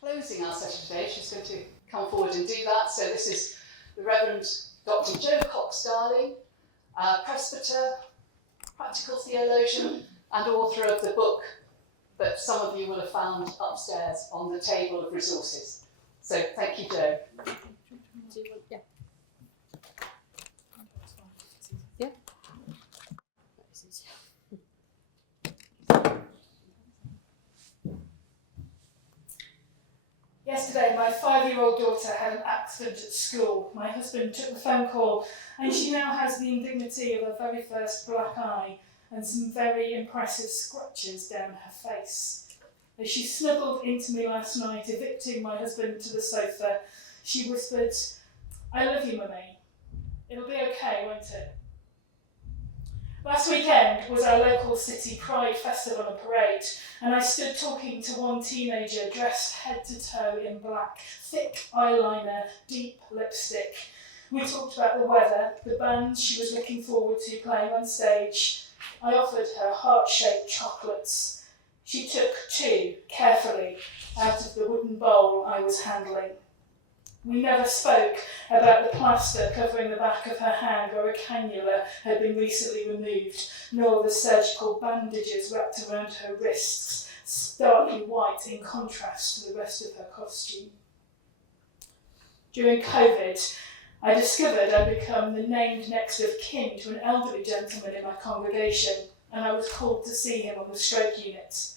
closing our session today. She's going to come forward and do that. So this is the Revd Dr Jo Cox-Darling, presbyter, practical theologian, and author of the book that some of you will have found upstairs on the table of resources. So thank you, Jo. Yeah. Yeah. Yesterday, my 5-year-old daughter had an accident at school. My husband took the phone call, and she now has the indignity of her very first black eye and some very impressive scratches down her face. As she snuggled into me last night, evicting my husband to the sofa, she whispered, "I love you, Mummy. It'll be okay, won't it?" Last weekend was our local city pride festival and parade, and I stood talking to one teenager dressed head to toe in black, thick eyeliner, deep lipstick. We talked about the weather, the bands she was looking forward to playing on stage. I offered her heart-shaped chocolates. She took 2, carefully, out of the wooden bowl I was handling. We never spoke about the plaster covering the back of her hand where a cannula had been recently removed, nor the surgical bandages wrapped around her wrists, starkly white in contrast to the rest of her costume. During COVID, I discovered I'd become the named next of kin to an elderly gentleman in my congregation, and I was called to see him on the stroke unit.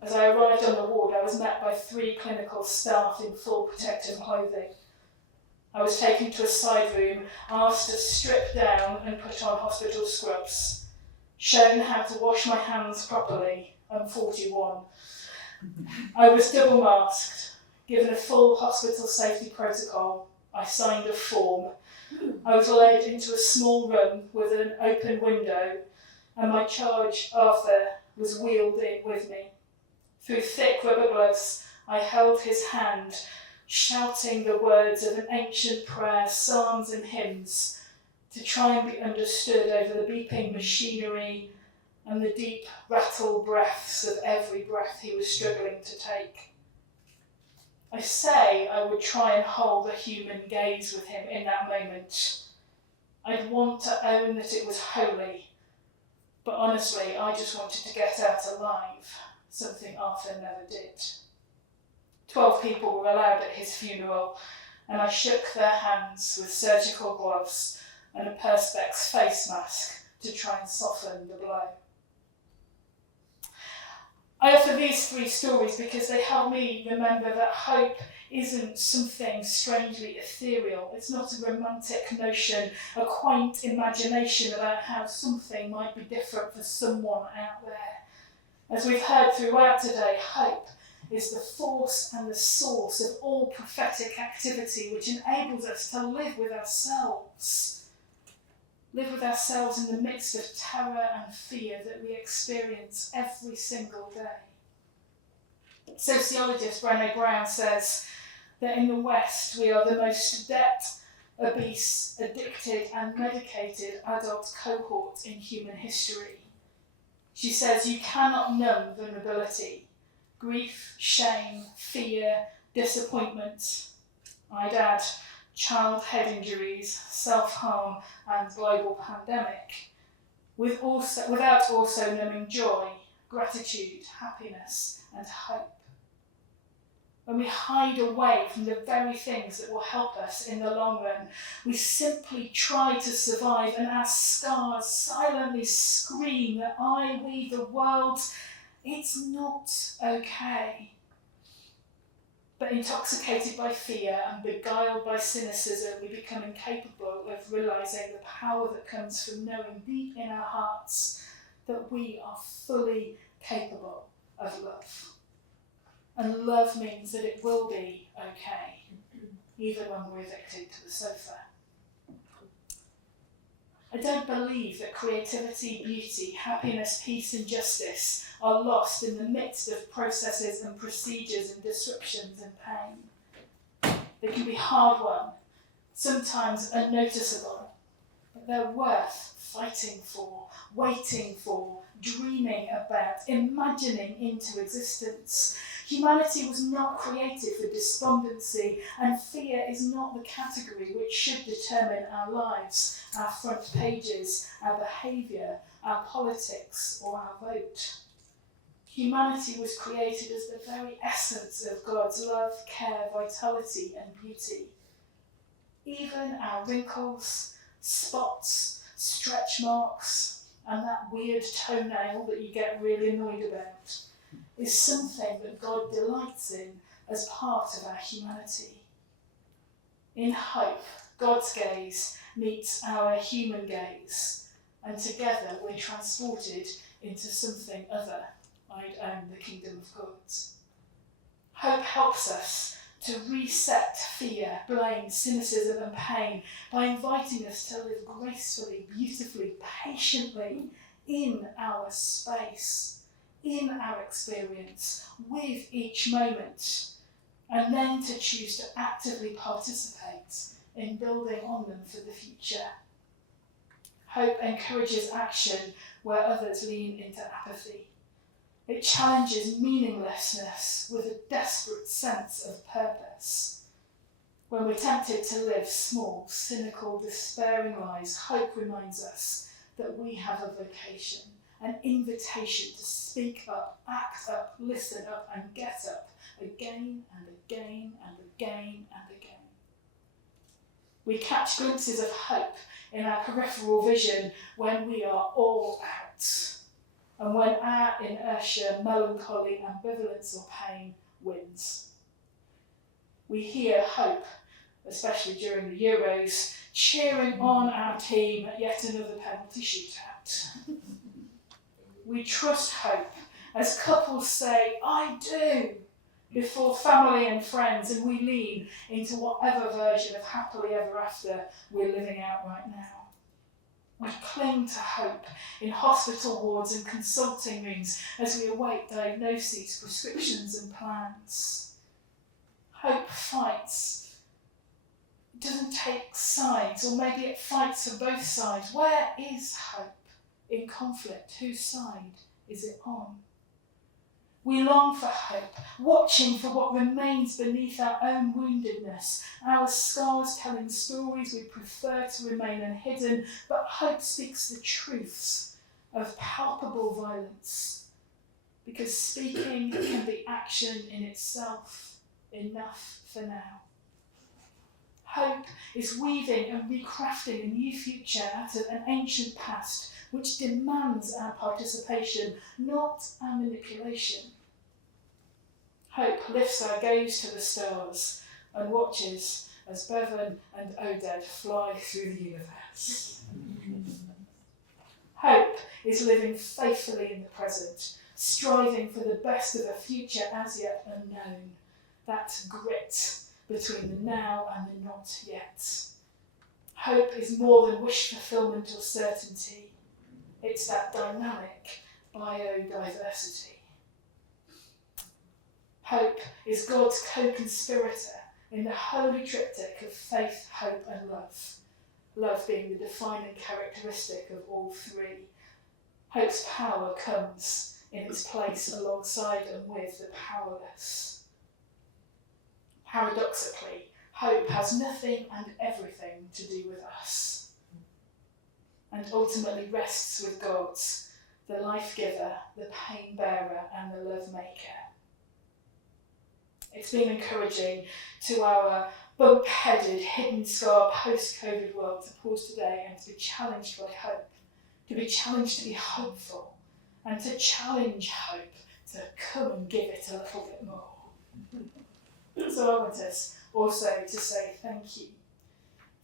As I arrived on the ward, I was met by 3 clinical staff in full protective clothing. I was taken to a side room, asked to strip down and put on hospital scrubs, shown how to wash my hands properly. I'm 41. I was double masked, given a full hospital safety protocol. I signed a form. I was led into a small room with an open window, and my charge, Arthur, was wheeled in with me. Through thick rubber gloves, I held his hand, shouting the words of an ancient prayer, psalms and hymns, to try and be understood over the beeping machinery and the deep rattle breaths of every breath he was struggling to take. I say I would try and hold a human gaze with him in that moment. I'd want to own that it was holy, but honestly, I just wanted to get out alive. Something Arthur never did. 12 people were allowed at his funeral, and I shook their hands with surgical gloves and a Perspex face mask to try and soften the blow. I offer these 3 stories because they help me remember that hope isn't something strangely ethereal. It's not a romantic notion, a quaint imagination about how something might be different for someone out there. As we've heard throughout today, hope is the force and the source of all prophetic activity which enables us to live with ourselves. Live with ourselves in the midst of terror and fear that we experience every single day. Sociologist Brené Brown says that in the West we are the most debt, obese, addicted and medicated adult cohort in human history. She says you cannot numb vulnerability, grief, shame, fear, disappointment. I'd add child head injuries, self-harm and global pandemic, without also numbing joy, gratitude, happiness and hope. When we hide away from the very things that will help us in the long run, we simply try to survive, and our scars silently scream that we, the world, it's not okay. But intoxicated by fear and beguiled by cynicism, we become incapable of realising the power that comes from knowing deep in our hearts that we are fully capable of love. And love means that it will be okay, even when we're evicted to the sofa. I don't believe that creativity, beauty, happiness, peace and justice are lost in the midst of processes and procedures and disruptions and pain. They can be hard-won, sometimes unnoticeable, but they're worth fighting for, waiting for, dreaming about, imagining into existence. Humanity was not created for despondency, and fear is not the category which should determine our lives, our front pages, our behaviour, our politics, or our vote. Humanity was created as the very essence of God's love, care, vitality, and beauty. Even our wrinkles, spots, stretch marks, and that weird toenail that you get really annoyed about is something that God delights in as part of our humanity. In hope, God's gaze meets our human gaze, and together we're transported into something other. I'd own the kingdom of God. Hope helps us to reset fear, blame, cynicism and pain by inviting us to live gracefully, beautifully, patiently in our space, in our experience, with each moment, and then to choose to actively participate in building on them for the future. Hope encourages action where others lean into apathy. It challenges meaninglessness with a desperate sense of purpose. When we're tempted to live small, cynical, despairing lives, hope reminds us that we have a vocation, an invitation to speak up, act up, listen up, and get up again and again and again and again. We catch glimpses of hope in our peripheral vision when we are all out, and when our inertia, melancholy, ambivalence, or pain wins. We hear hope, especially during the Euros, cheering on our team at yet another penalty shootout. We trust hope as couples say, "I do," before family and friends, and we lean into whatever version of happily ever after we're living out right now. We cling to hope in hospital wards and consulting rooms as we await diagnoses, prescriptions and plans. Hope fights. It doesn't take sides, or maybe it fights for both sides. Where is hope in conflict? Whose side is it on? We long for hope, watching for what remains beneath our own woundedness, our scars telling stories we prefer to remain unhidden, but hope speaks the truths of palpable violence, because speaking can be action in itself, enough for now. Hope is weaving and recrafting a new future out of an ancient past which demands our participation, not our manipulation. Hope lifts our gaze to the stars and watches as Bevan and Oded fly through the universe. Hope is living faithfully in the present, striving for the best of a future as yet unknown, that grit between the now and the not yet. Hope is more than wish fulfillment or certainty. It's that dynamic biodiversity. Hope is God's co-conspirator in the holy triptych of faith, hope and love. Love being the defining characteristic of all three. Hope's power comes in its place alongside and with the powerless. Paradoxically, hope has nothing and everything to do with us, and ultimately rests with God's, the life giver, the pain bearer and the love maker. It's been encouraging to our bump-headed, hidden scar post-COVID world to pause today and to be challenged by hope, to be challenged to be hopeful, and to challenge hope to come and give it a little bit more. So I want us also to say thank you.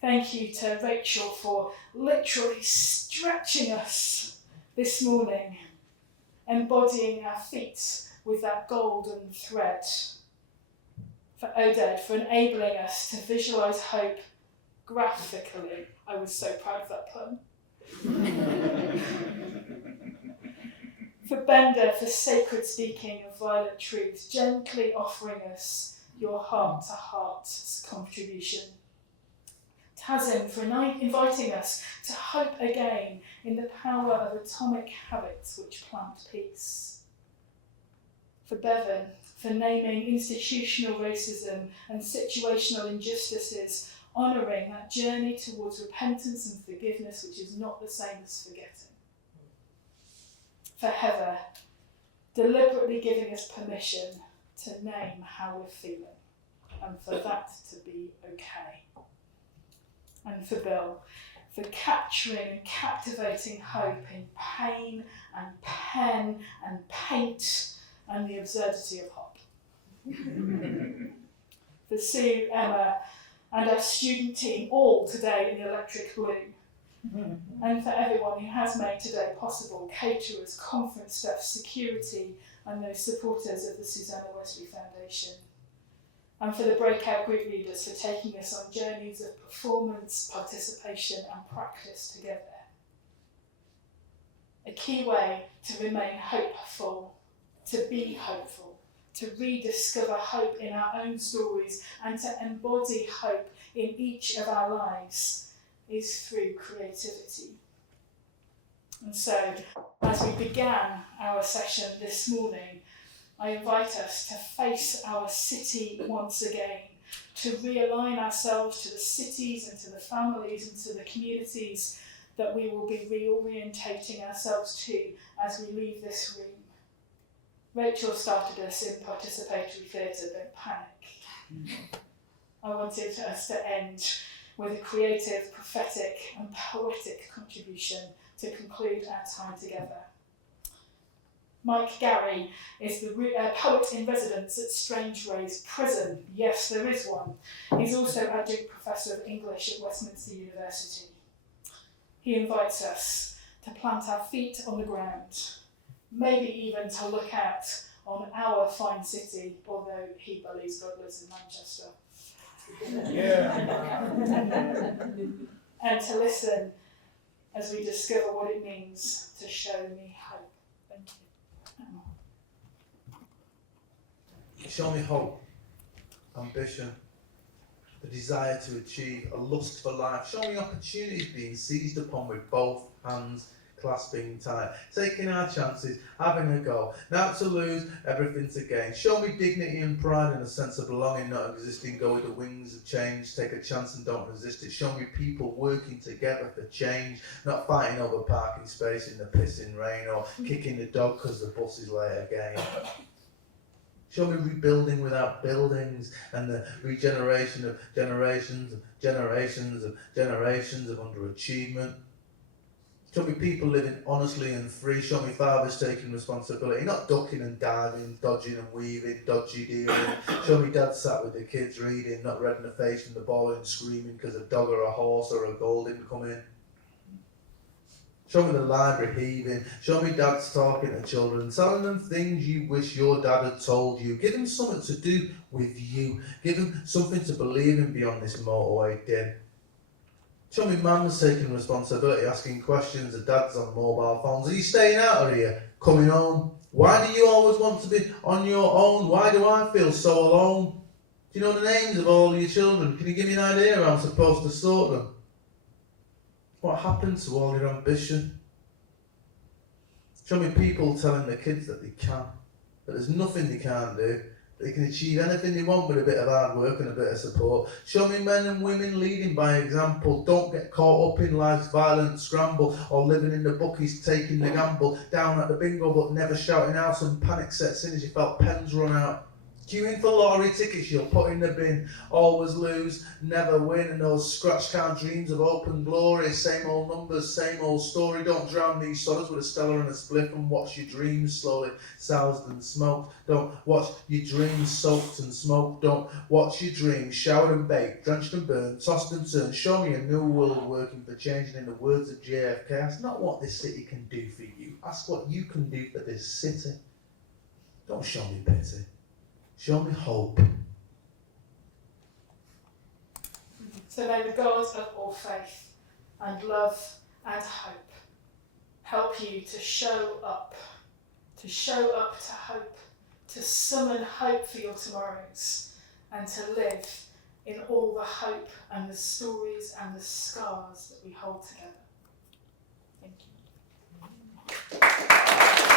Thank you to Rachel for literally stretching us this morning, embodying our feet with that golden thread. For Oded, for enabling us to visualise hope graphically. I was so proud of that pun. For Bender, for sacred speaking of violent truths, gently offering us your heart-to-heart contribution. Tazim, for inviting us to hope again in the power of atomic habits which plant peace. for Bevan, for naming institutional racism and situational injustices, honouring that journey towards repentance and forgiveness, which is not the same as forgetting. For Heather, deliberately giving us permission to name how we're feeling, and for that to be okay. And for Bill, for capturing and captivating hope in pain and pen and paint and the absurdity of hop. For Sue, Emma, and our student team, all today in the electric blue. And for everyone who has made today possible, caterers, conference staff, security, and those supporters of the Susanna Wesley Foundation. And for the breakout group leaders for taking us on journeys of performance, participation, and practice together. A key way to remain hopeful, to be hopeful, to rediscover hope in our own stories, and to embody hope in each of our lives is through creativity. And so, as we began our session this morning, I invite us to face our city once again, to realign ourselves to the cities and to the families and to the communities that we will be reorientating ourselves to as we leave this room. Rachel started us in participatory theatre, don't panic. I wanted us to end with a creative, prophetic and poetic contribution to conclude our time together. Mike Garry is the poet in residence at Strangeways Prison. Yes, there is one. He's also adjunct professor of English at Westminster University. He invites us to plant our feet on the ground, maybe even to look out on our fine city, although he believes God lives in Manchester. Yeah. And to listen as we discover what it means to show me hope. Thank you. Show me hope, ambition, the desire to achieve, a lust for life. Show me opportunities being seized upon with both hands clasping tight, taking our chances, having a go, not to lose, everything to gain. Show me dignity and pride and a sense of belonging, not existing, go with the wings of change, take a chance and don't resist it. Show me people working together for change, not fighting over parking space in the pissing rain or kicking the dog because the bus is late again. Show me rebuilding without buildings and the regeneration of generations of generations of generations of underachievement. Show me people living honestly and free. Show me fathers taking responsibility, not ducking and diving, dodging and weaving, dodgy dealing. Show me dads sat with the kids reading, not red in the face from the ball and screaming because a dog or a horse or a goal didn't come in. Show me the library heaving. Show me dads talking to children, telling them things you wish your dad had told you. Give them something to do with you. Give them something to believe in beyond this motorway din. Show me mums taking responsibility, asking questions of dads on mobile phones. Are you staying out or are you coming home? Why do you always want to be on your own? Why do I feel so alone? Do you know the names of all your children? Can you give me an idea how I'm supposed to sort them? What happened to all your ambition? Show me people telling their kids that they can, that there's nothing they can't do, that they can achieve anything they want with a bit of hard work and a bit of support. Show me men and women leading by example. Don't get caught up in life's violent scramble or living in the bookies, taking the gamble, down at the bingo but never shouting out. Some panic sets in as you felt pens run out. Queuing for lottery tickets you'll put in the bin, always lose, never win, and those scratch card dreams of open glory, same old numbers, same old story. Don't drown these sorrows with a Stella and a spliff and watch your dreams slowly soused and smoked. Don't watch your dreams soaked and smoked. Don't watch your dreams showered and baked, drenched and burned, tossed and turned. Show me a new world working for changing, in the words of JFK. Ask not what this city can do for you, ask what you can do for this city. Don't show me pity. Show me hope. So may the God of all faith and love and hope help you to show up to hope, to summon hope for your tomorrows, and to live in all the hope and the stories and the scars that we hold together. Thank you.